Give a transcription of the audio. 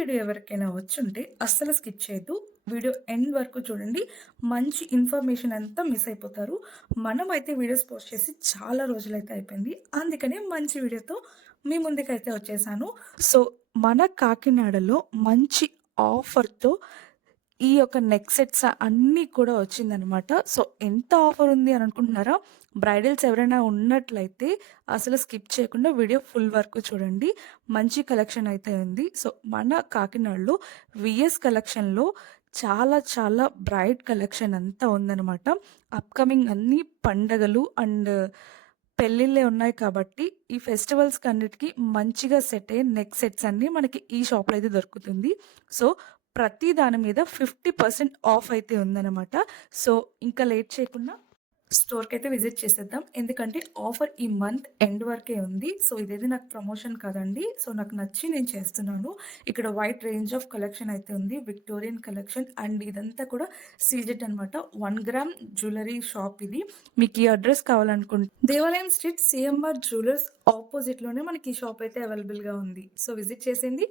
Video ఎవరికైనా వచ్చుంటే అస్సలు స్కిప్ చేయొద్దు. వీడియో ఎండ్ వరకు చూడండి. మంచి ఇన్ఫర్మేషన్ అంతా మిస్ అయిపోతారు. మనమైతే వీడియోస్ పోస్ట్ చేసి చాలా రోజులైతే అయిపోయింది. అందుకనే మంచి వీడియోతో మీ ముందుకైతే వచ్చేసాను. సో, మన కాకినాడలో మంచి ఆఫర్‌తో ఈ యొక్క నెక్ సెట్స్ అన్నీ కూడా వచ్చిందనమాట. సో, ఎంత ఆఫర్ ఉంది అని అనుకుంటున్నారా? బ్రైడల్స్ ఎవరైనా ఉన్నట్లయితే అసలు స్కిప్ చేయకుండా వీడియో ఫుల్ వరకు చూడండి. మంచి కలెక్షన్ అయితే ఉంది. సో, మన కాకినాడలో వీఎస్ కలెక్షన్‌లో చాలా చాలా బ్రైట్ కలెక్షన్ అంతా ఉందనమాట. అప్‌కమింగ్ అన్ని పండగలు అండ్ పెళ్ళిళ్ళే ఉన్నాయి కాబట్టి, ఈ ఫెస్టివల్స్‌కి అన్నిటికి మంచిగా సెట్ అయ్యే నెక్ సెట్స్ అన్నీ మనకి ఈ షాప్‌లో అయితే దొరుకుతుంది. సో, ప్రతి దాని మీద 50% ఆఫ్ అయితే ఉందనమాట. సో, ఇంకా లేట్ చేయకుండా స్టోర్‌కైతే విజిట్ చేసేద్దాం. ఎందుకంటే ఆఫర్ ఈ మంత్ ఎండ్ వరకే ఉంది. సో, ఇదేది నాకు ప్రమోషన్ కాదండి. సో, నాకు నచ్చి నేను చేస్తున్నాను. ఇక్కడ వైడ్ రేంజ్ ఆఫ్ కలెక్షన్ అయితే ఉంది. విక్టోరియన్ కలెక్షన్ అండ్ ఇదంతా కూడా సీజెడ్ అనమాట. 1 గ్రామ్ జ్యువెలరీ షాప్ ఇది. మీకు ఈ అడ్రెస్ కావాలనుకుంటే దేవాలయం స్ట్రీట్ సీఎంఆర్ జ్యువెలర్స్ ఆపోజిట్‌లోనే మనకి ఈ షాప్ అయితే అవైలబుల్‌గా ఉంది. సో, విజిట్ చేసేయండి.